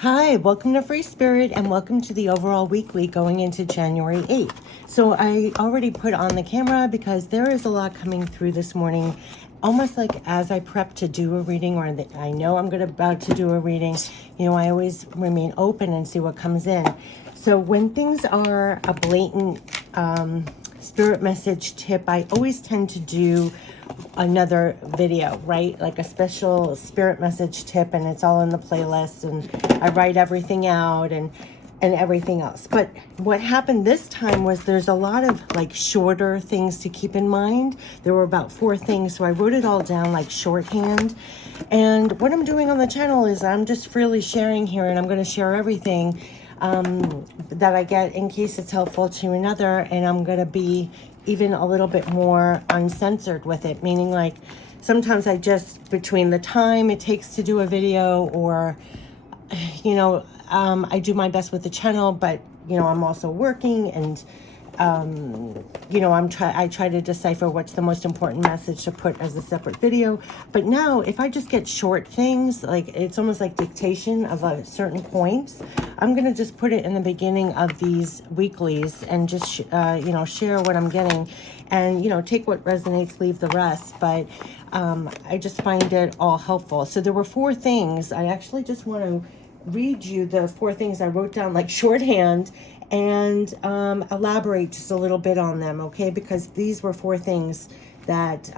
Hi, welcome to Free Spirit and welcome to the overall weekly going into January 8th. So I already put on the camera because there is a lot coming through this morning, almost like as I prep to do a reading or I know I'm about to do a reading, I always remain open and see what comes in. So when things are a blatant spirit message tip, I always tend to do another video, right? Like a special spirit message tip, and it's all in the playlist, and I write everything out and everything else. But what happened this time was there's a lot of like shorter things to keep in mind. There were about 4 things, so I wrote it all down like shorthand. And what I'm doing on the channel is I'm just freely sharing here, and I'm going to share everything that I get in case it's helpful to another, and I'm going to be even a little bit more uncensored with it, meaning like sometimes I just, between the time it takes to do a video or, I do my best with the channel, but, I'm also working and, I try to decipher what's the most important message to put as a separate video. But now if I just get short things, like it's almost like dictation of certain points, I'm going to just put it in the beginning of these weeklies and just, share what I'm getting and, take what resonates, leave the rest. But I just find it all helpful. So there were 4 things. I actually just want to read you the 4 things I wrote down like shorthand and elaborate just a little bit on them, okay? Because these were 4 things that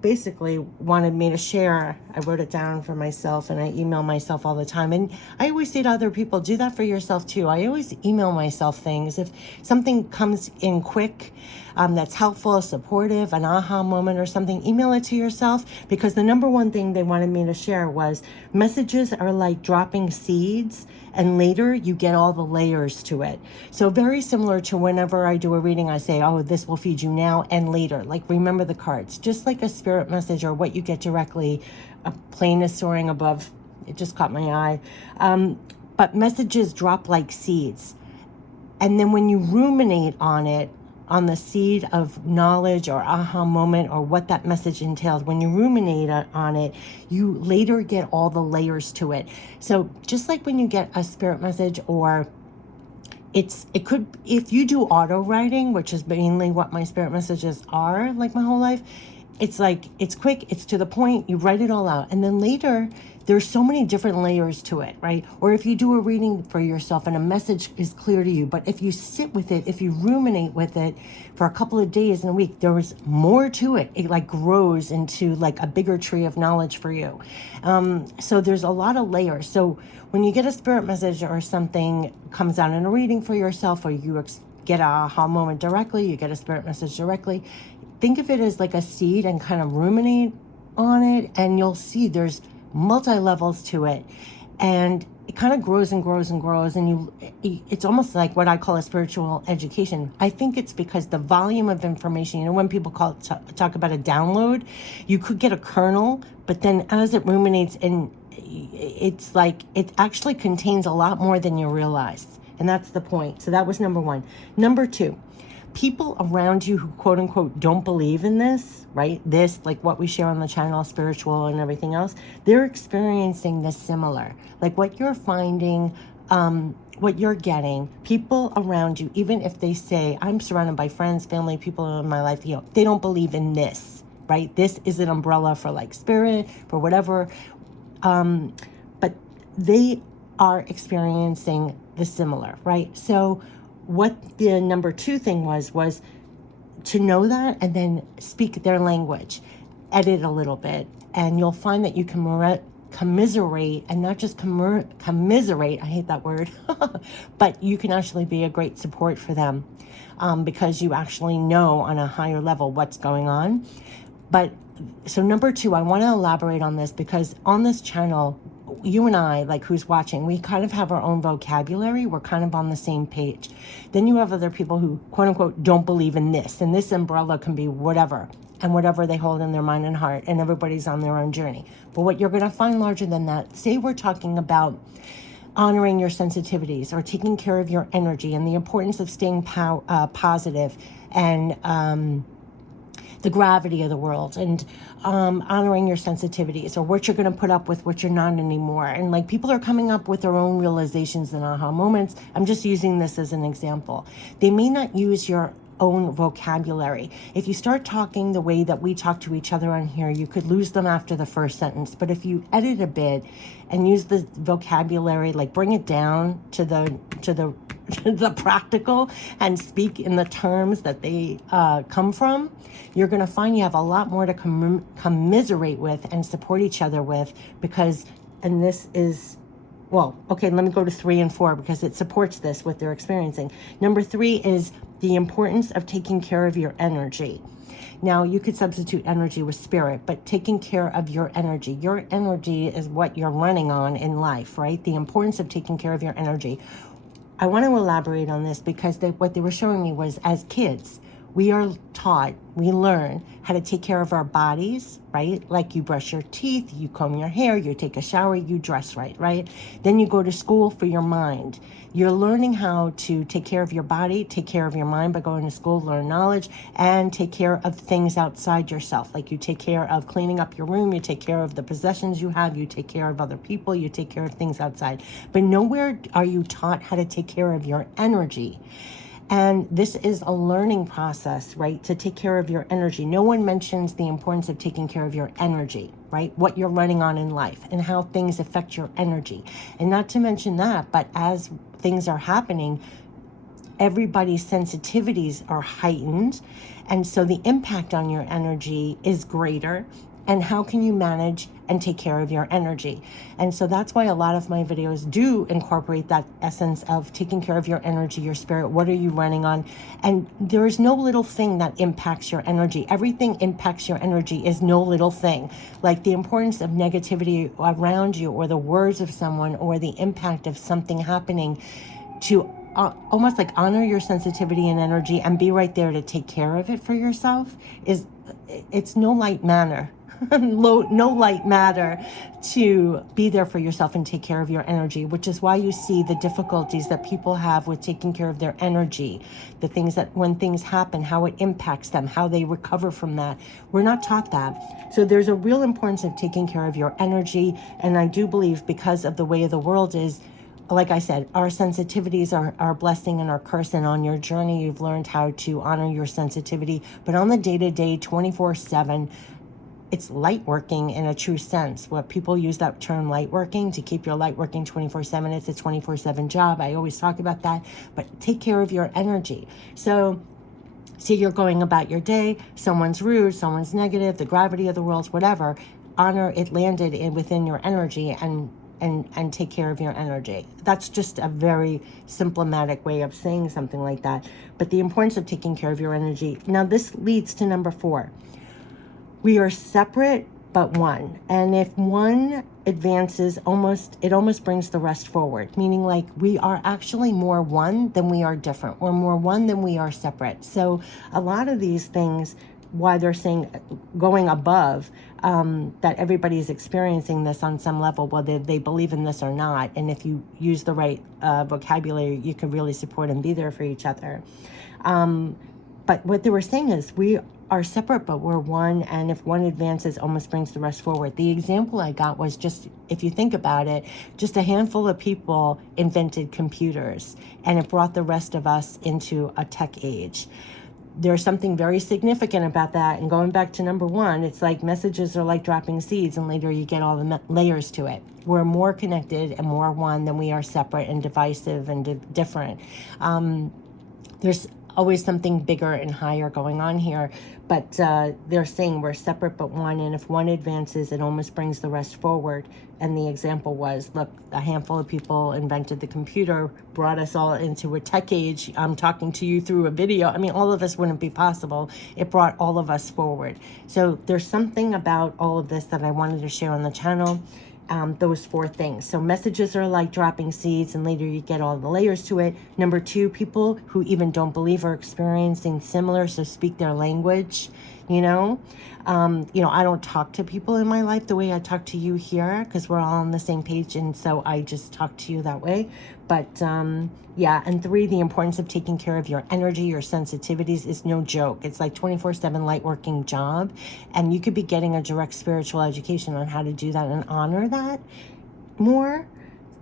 basically wanted me to share. I wrote it down for myself and I email myself all the time. And I always say to other people, do that for yourself too. I always email myself things. If something comes in quick, that's helpful, supportive, an aha moment or something, email it to yourself, because the number one thing they wanted me to share was messages are like dropping seeds and later you get all the layers to it. So very similar to whenever I do a reading, I say, oh, this will feed you now and later. Like remember the cards, just like a spirit message or what you get directly. A plane is soaring above. It just caught my eye. But messages drop like seeds. And then when you ruminate on it, on the seed of knowledge or aha moment or what that message entails, when you ruminate on it, you later get all the layers to it. So just like when you get a spirit message, or it could, if you do auto writing, which is mainly what my spirit messages are like my whole life, it's like, it's quick, it's to the point, you write it all out. And then later, there's so many different layers to it, right? Or if you do a reading for yourself and a message is clear to you, but if you sit with it, if you ruminate with it for a couple of days and a week, there is more to it. It like grows into like a bigger tree of knowledge for you. So there's a lot of layers. So when you get a spirit message or something comes out in a reading for yourself, or you get a aha moment directly, you get a spirit message directly, think of it as like a seed and kind of ruminate on it, and you'll see there's multi-levels to it, and it kind of grows and grows and grows, and it's almost like what I call a spiritual education. I think it's because the volume of information, when people talk about a download, you could get a kernel, but then as it ruminates, and it's like it actually contains a lot more than you realize, and that's the point. So that was number 1. Number 2, people around you who quote unquote don't believe in this, right? This, like what we share on the channel, spiritual and everything else, they're experiencing this similar. Like what you're finding, what you're getting, people around you, even if they say, I'm surrounded by friends, family, people in my life, they don't believe in this, right? This is an umbrella for like spirit, for whatever. But they are experiencing the similar, right? So what the number 2 thing was to know that and then speak their language, edit a little bit, and you'll find that you can commiserate, and not just commiserate, I hate that word, but you can actually be a great support for them, because you actually know on a higher level what's going on. But so number 2, I want to elaborate on this because on this channel, you and I, like who's watching, we kind of have our own vocabulary. We're kind of on the same page. Then you have other people who quote unquote don't believe in this, and this umbrella can be whatever, and whatever they hold in their mind and heart, and everybody's on their own journey. But what you're going to find larger than that, say we're talking about honoring your sensitivities or taking care of your energy and the importance of staying positive and the gravity of the world, and honoring your sensitivities, or what you're going to put up with, what you're not anymore. And like, people are coming up with their own realizations and aha moments. I'm just using this as an example. They may not use your own vocabulary. If you start talking the way that we talk to each other on here, you could lose them after the first sentence. But if you edit a bit and use the vocabulary, like bring it down to the practical, and speak in the terms that they come from, you're going to find you have a lot more to commiserate with and support each other with, because, and this is, well, okay, let me go to 3 and 4 because it supports this, what they're experiencing. Number 3 is the importance of taking care of your energy. Now, you could substitute energy with spirit, but taking care of your energy. Your energy is what you're running on in life, right? The importance of taking care of your energy. I want to elaborate on this because what they were showing me was, as kids, we are taught, we learn how to take care of our bodies, right? Like, you brush your teeth, you comb your hair, you take a shower, you dress right? Then you go to school for your mind. You're learning how to take care of your body, take care of your mind by going to school, learn knowledge, and take care of things outside yourself. Like, you take care of cleaning up your room, you take care of the possessions you have, you take care of other people, you take care of things outside. But nowhere are you taught how to take care of your energy. And this is a learning process, right? To take care of your energy. No one mentions the importance of taking care of your energy, right? What you're running on in life and how things affect your energy. And not to mention that, but as things are happening, everybody's sensitivities are heightened. And so the impact on your energy is greater. And how can you manage and take care of your energy? And so that's why a lot of my videos do incorporate that essence of taking care of your energy, your spirit. What are you running on? And there is no little thing that impacts your energy. Everything impacts your energy, is no little thing. Like the importance of negativity around you, or the words of someone, or the impact of something happening, to almost like honor your sensitivity and energy and be right there to take care of it for yourself. It's no light matter. No light matter to be there for yourself and take care of your energy, which is why you see the difficulties that people have with taking care of their energy, the things that when things happen, how it impacts them, how they recover from that. We're not taught that. So there's a real importance of taking care of your energy. And I do believe, because of the way the world is, like I said, our sensitivities are our blessing and our curse. And on your journey, you've learned how to honor your sensitivity. But on the day-to-day, 24/7, it's light working in a true sense. What people use that term light working, to keep your light working 24/7. It's a 24/7 job. I always talk about that. But take care of your energy. So you're going about your day, someone's rude, someone's negative, the gravity of the world, whatever. Honor it landed within your energy, and take care of your energy. That's just a very symptomatic way of saying something like that. But the importance of taking care of your energy. Now, this leads to number 4. We are separate but one. And if one advances, it almost brings the rest forward. Meaning, like, we are actually more one than we are different. We're more one than we are separate. So a lot of these things, why they're saying going above, that everybody's experiencing this on some level, whether they believe in this or not. And if you use the right vocabulary, you can really support and be there for each other. But what they were saying is, we are separate, but we're one. And if one advances, almost brings the rest forward. The example I got was, just, if you think about it, just a handful of people invented computers, and it brought the rest of us into a tech age. There's something very significant about that. And going back to number 1, it's like messages are like dropping seeds, and later you get all the layers to it. We're more connected and more one than we are separate and divisive and different. There's always something bigger and higher going on here. But they're saying we're separate but one, and if one advances, it almost brings the rest forward. And the example was, look, a handful of people invented the computer, brought us all into a tech age. I'm talking to you through a video. I mean, all of this wouldn't be possible. It brought all of us forward. So there's something about all of this that I wanted to share on the channel. Those 4 things. So messages are like dropping seeds, and later you get all the layers to it. Number 2, people who even don't believe are experiencing similar, so speak their language. you know? I don't talk to people in my life the way I talk to you here, because we're all on the same page, and so I just talk to you that way. But yeah, and 3, the importance of taking care of your energy, your sensitivities is no joke. It's like 24/7 light working job, and you could be getting a direct spiritual education on how to do that and honor that more.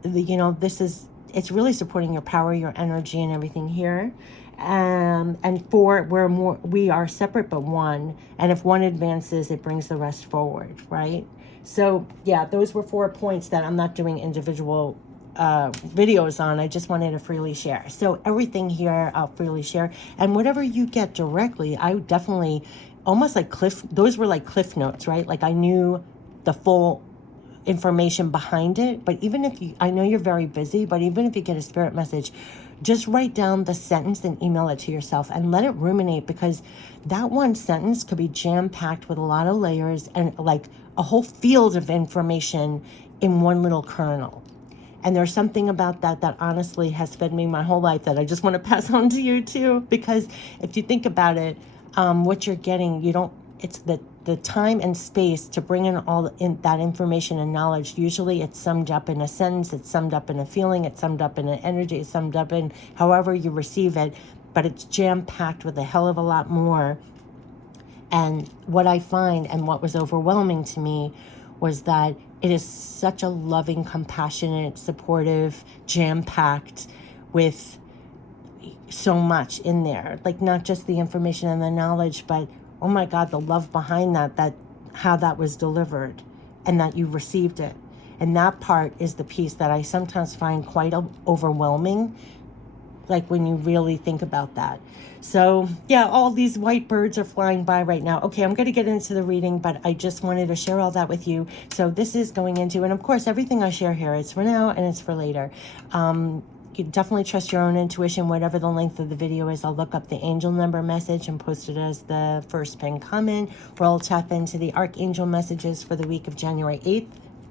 It's really supporting your power, your energy, and everything here. And 4, we are separate but one, and if one advances, it brings the rest forward, right? So yeah, those were 4 points that I'm not doing individual videos on. I just wanted to freely share. So everything here I'll freely share, and whatever you get directly, I definitely almost like those were like cliff notes, right? Like I knew the full information behind it. But even if I know you're very busy, but even if you get a spirit message, just write down the sentence and email it to yourself and let it ruminate, because that one sentence could be jam-packed with a lot of layers and like a whole field of information in one little kernel. And there's something about that honestly has fed me my whole life that I just want to pass on to you too. Because if you think about it, what you're getting, it's the time and space to bring in all that information and knowledge. Usually it's summed up in a sentence, it's summed up in a feeling, it's summed up in an energy, it's summed up in however you receive it, but it's jam-packed with a hell of a lot more. And what I find, and what was overwhelming to me, was that it is such a loving, compassionate, supportive, jam-packed with so much in there. Like not just the information and the knowledge, but oh my God, the love behind that how that was delivered and that you received it. And that part is the piece that I sometimes find quite overwhelming, like when you really think about that. So yeah, all these white birds are flying by right now. Okay, I'm going to get into the reading, but I just wanted to share all that with you. So this is going into, and of course, everything I share here is for now and it's for later. You definitely trust your own intuition, whatever the length of the video is. I'll look up the angel number message and post it as the first pinned comment, where I'll tap into the archangel messages for the week of January 8th.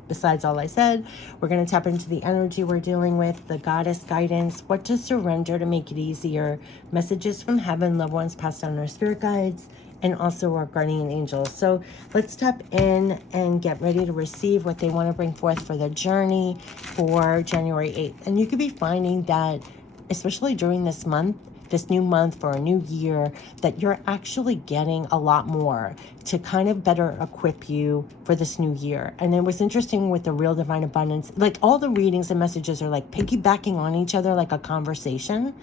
Besides all I said, we're going to tap into the energy we're dealing with, the goddess guidance, what to surrender to make it easier, messages from heaven, loved ones passed on, our spirit guides, and also our guardian angels. So let's tap in and get ready to receive what they want to bring forth for the journey for January 8th. And you could be finding that, especially during this month, this new month for a new year, that you're actually getting a lot more to kind of better equip you for this new year. And it was interesting with the Real Divine Abundance, like all the readings and messages are like piggybacking on each other like a conversation.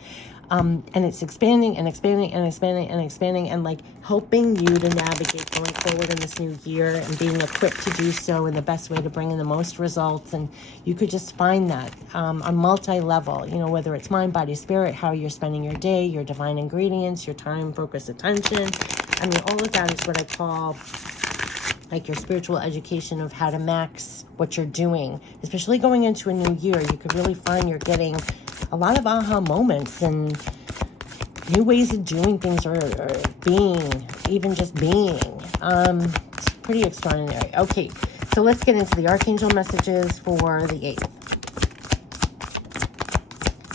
And it's expanding and expanding and expanding and expanding, and like helping you to navigate going forward in this new year and being equipped to do so in the best way to bring in the most results. And you could just find that on multi-level, whether it's mind, body, spirit, how you're spending your day, your divine ingredients, your time, focus, attention. I mean, all of that is what I call like your spiritual education of how to max what you're doing, especially going into a new year. You could really find you're getting a lot of aha moments and new ways of doing things, or being, even just being. It's pretty extraordinary. Okay, so let's get into the archangel messages for the 8th.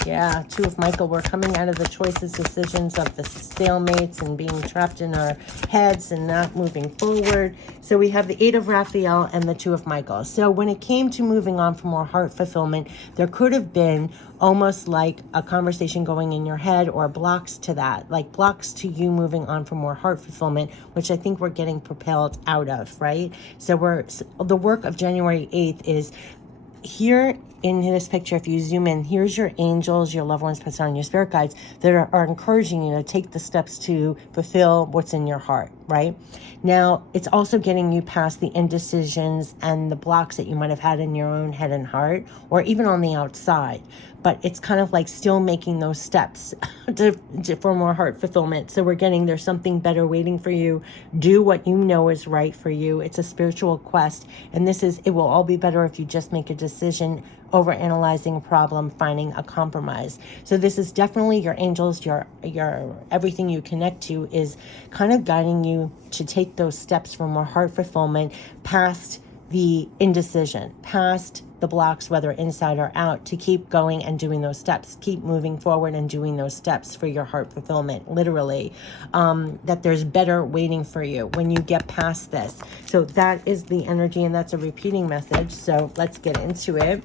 Yeah, 2 of Michael. We're coming out of the choices, decisions of the stalemates and being trapped in our heads and not moving forward. So we have the 8 of Raphael and the 2 of Michael. So when it came to moving on for more heart fulfillment, there could have been almost like a conversation going in your head, or blocks to that, like blocks to you moving on for more heart fulfillment, which I think we're getting propelled out of, right? So the work of January 8th is here in this picture. If you zoom in, here's your angels, your loved ones passed on, your spirit guides that are encouraging you to take the steps to fulfill what's in your heart, right? Now, it's also getting you past the indecisions and the blocks that you might have had in your own head and heart, or even on the outside. But it's kind of like still making those steps for more heart fulfillment. So we're getting, there's something better waiting for you. Do what you know is right for you. It's a spiritual quest. And it will all be better if you just make a decision over analyzing a problem, finding a compromise. So this is definitely your angels, your everything you connect to is kind of guiding you to take those steps for more heart fulfillment, past the indecision, past the blocks, whether inside or out, to keep going and doing those steps. Keep moving forward and doing those steps for your heart fulfillment, literally. That there's better waiting for you when you get past this. So that is the energy, and that's a repeating message. So let's get into it.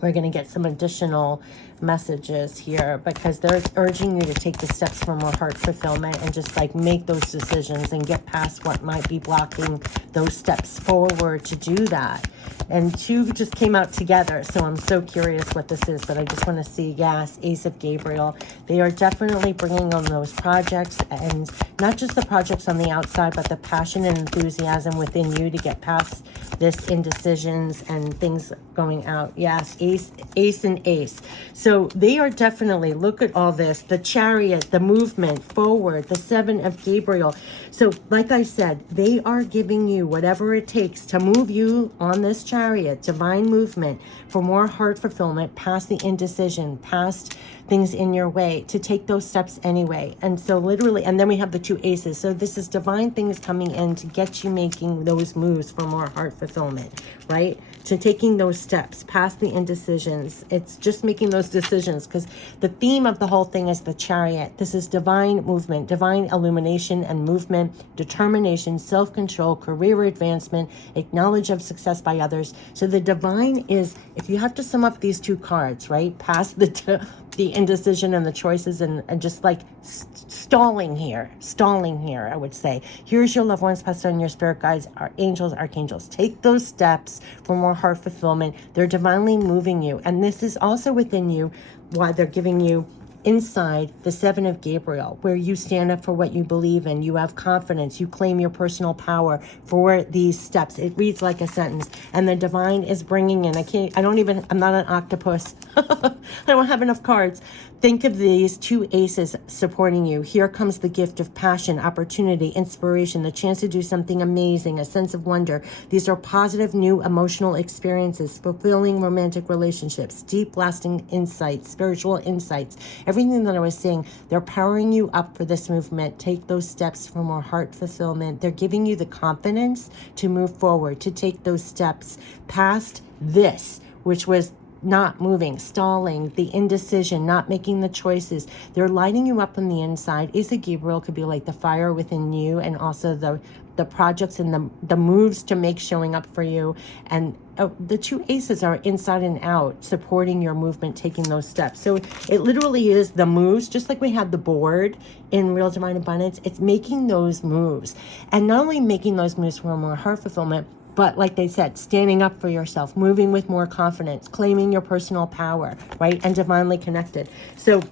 We're going to get some additional messages here because they're urging you to take the steps for more heart fulfillment and just like make those decisions and get past what might be blocking those steps forward to do that. And two just came out together, so I'm so curious what this is, but I just want to see, yes, Ace of Gabriel. They are definitely bringing on those projects, and not just the projects on the outside, but the passion and enthusiasm within you to get past this indecisions and things going out. Yes, ace and ace. So they are definitely, look at all this, the Chariot, the movement forward, the Seven of Gabriel. So like I said, they are giving you whatever it takes to move you on this Chariot, divine movement, for more heart fulfillment, past the indecision, past things in your way, to take those steps anyway. And so literally, and then we have the two aces. So this is divine things coming in to get you making those moves for more heart fulfillment, right? To taking those steps past the indecisions. It's just making those decisions, because the theme of the whole thing is the Chariot. This is divine movement, divine illumination and movement, determination, self-control, career advancement, acknowledge of success by others. So the divine is, if you have to sum up these two cards, right, past the indecision and the choices and just like stalling here, I would say. Here's your loved ones, passed on, your spirit guides, our angels, archangels. Take those steps for more heart fulfillment. They're divinely moving you. And this is also within you why they're giving you inside the Seven of Gabriel, where you stand up for what you believe in. You have confidence. You claim your personal power for these steps. It reads like a sentence. And the divine is bringing in, I'm not an octopus. I don't have enough cards. Think of these two aces supporting you. Here comes the gift of passion, opportunity, inspiration, the chance to do something amazing, a sense of wonder. These are positive, new emotional experiences, fulfilling romantic relationships, deep, lasting insights, spiritual insights. Everything that I was saying, they're powering you up for this movement. Take those steps for more heart fulfillment. They're giving you the confidence to move forward, to take those steps past this, which was not moving, stalling, the indecision, not making the choices. They're lighting you up on the inside. Ace of Gabriel could be like the fire within you, and also the projects and the moves to make showing up for you. And the two aces are inside and out, supporting your movement, taking those steps. So it literally is the moves, just like we had the board in Real Divine Abundance. It's making those moves, and not only making those moves for more heart fulfillment, but like they said, standing up for yourself, moving with more confidence, claiming your personal power, right? And divinely connected. So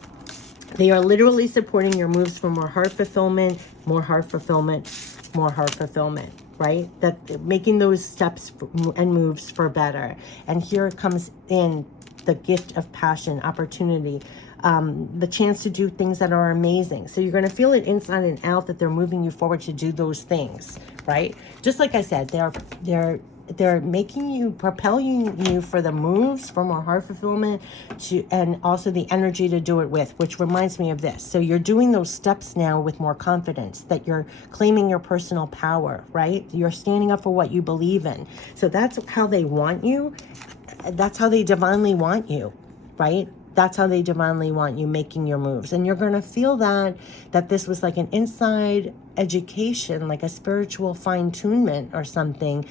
they are literally supporting your moves for more heart fulfillment, more heart fulfillment, more heart fulfillment, right? That making those steps and moves for better. And here comes in the gift of passion, opportunity, the chance to do things that are amazing. So you're going to feel it inside and out that they're moving you forward to do those things, right? Just like I said, they're making you, propelling you for the moves, for more heart fulfillment, and also the energy to do it with, which reminds me of this. So you're doing those steps now with more confidence, that you're claiming your personal power, right? You're standing up for what you believe in. So that's how they want you. That's how they divinely want you, right? That's how they divinely want you making your moves. And you're going to feel that this was like an inside education, like a spiritual fine-tunement or something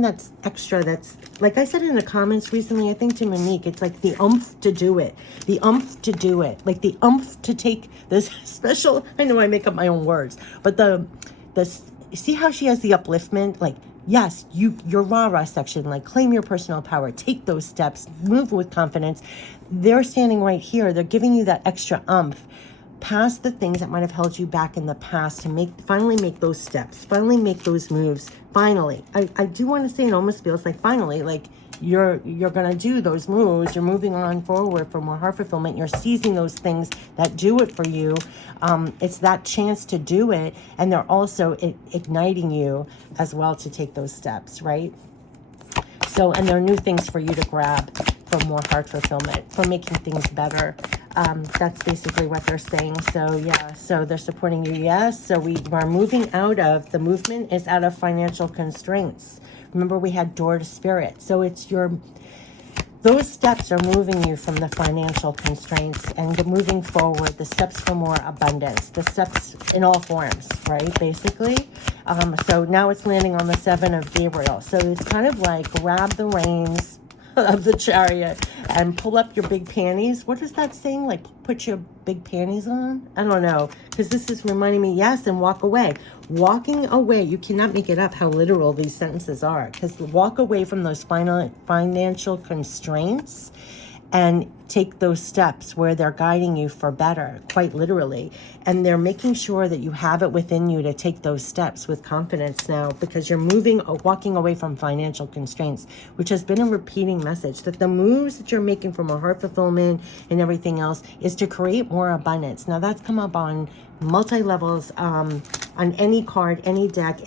that's extra. That's, like I said in the comments recently, I think to Monique, it's like the oomph to do it. The oomph to do it. Like the oomph to take this special, I know I make up my own words, but see how she has the upliftment? Like, yes, your rah-rah section, like claim your personal power, take those steps, move with confidence. They're standing right here. They're giving you that extra oomph past the things that might have held you back in the past to finally make those steps, finally make those moves. Finally, I do want to say it almost feels like finally, like you're going to do those moves. You're moving on forward for more heart fulfillment. You're seizing those things that do it for you. It's that chance to do it. And they're also igniting you as well to take those steps, right? So, and there are new things for you to grab for more heart fulfillment, for making things better. That's basically what they're saying. So yeah, so they're supporting you. Yes. So we are moving out of, the movement is out of financial constraints, Remember, we had door to spirit. So it's those steps are moving you from the financial constraints and moving forward, the steps for more abundance, the steps in all forms, right? Basically. So now it's landing on the 7 of Gabriel. So it's kind of like grab the reins of the chariot and pull up your big panties. What is that saying? Like put your big panties on? I don't know. Because this is reminding me, yes, and walk away. Walking away. You cannot make it up how literal these sentences are. Because walk away from those financial constraints and take those steps where they're guiding you for better, quite literally. And they're making sure that you have it within you to take those steps with confidence now, because you're walking away from financial constraints, which has been a repeating message, that the moves that you're making from a heart fulfillment and everything else is to create more abundance. Now that's come up on multi-levels, on any card, any deck,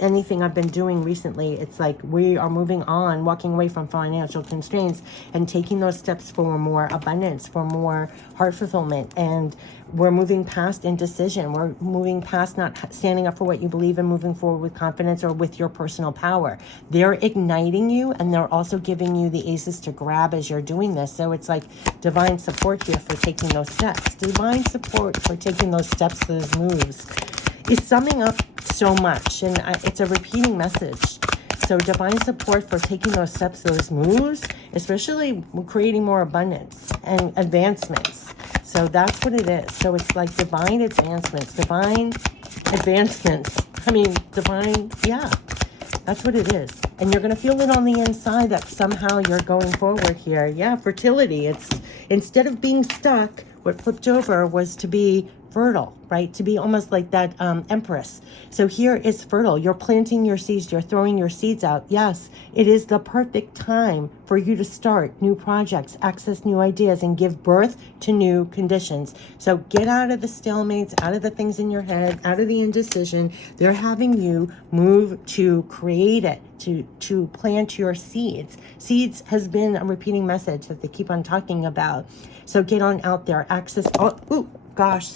anything I've been doing recently. It's like we are moving on, walking away from financial constraints and taking those steps for more abundance, for more heart fulfillment. And we're moving past indecision. We're moving past not standing up for what you believe and moving forward with confidence or with your personal power. They're igniting you, and they're also giving you the aces to grab as you're doing this. So it's like divine support here for taking those steps. Divine support for taking those steps, those moves. It's summing up so much, and it's a repeating message. So divine support for taking those steps, those moves, especially creating more abundance and advancements. So that's what it is. So it's like divine advancements. I mean, divine, yeah, that's what it is. And you're going to feel it on the inside that somehow you're going forward here. Yeah, fertility. It's instead of being stuck, what flipped over was to be fertile, right? To be almost like that empress. So here is fertile. You're planting your seeds. You're throwing your seeds out. Yes, it is the perfect time for you to start new projects, access new ideas, and give birth to new conditions. So get out of the stalemates, out of the things in your head, out of the indecision. They're having you move to create it, to plant your seeds. Seeds has been a repeating message that they keep on talking about. So get on out there, access, oh, gosh.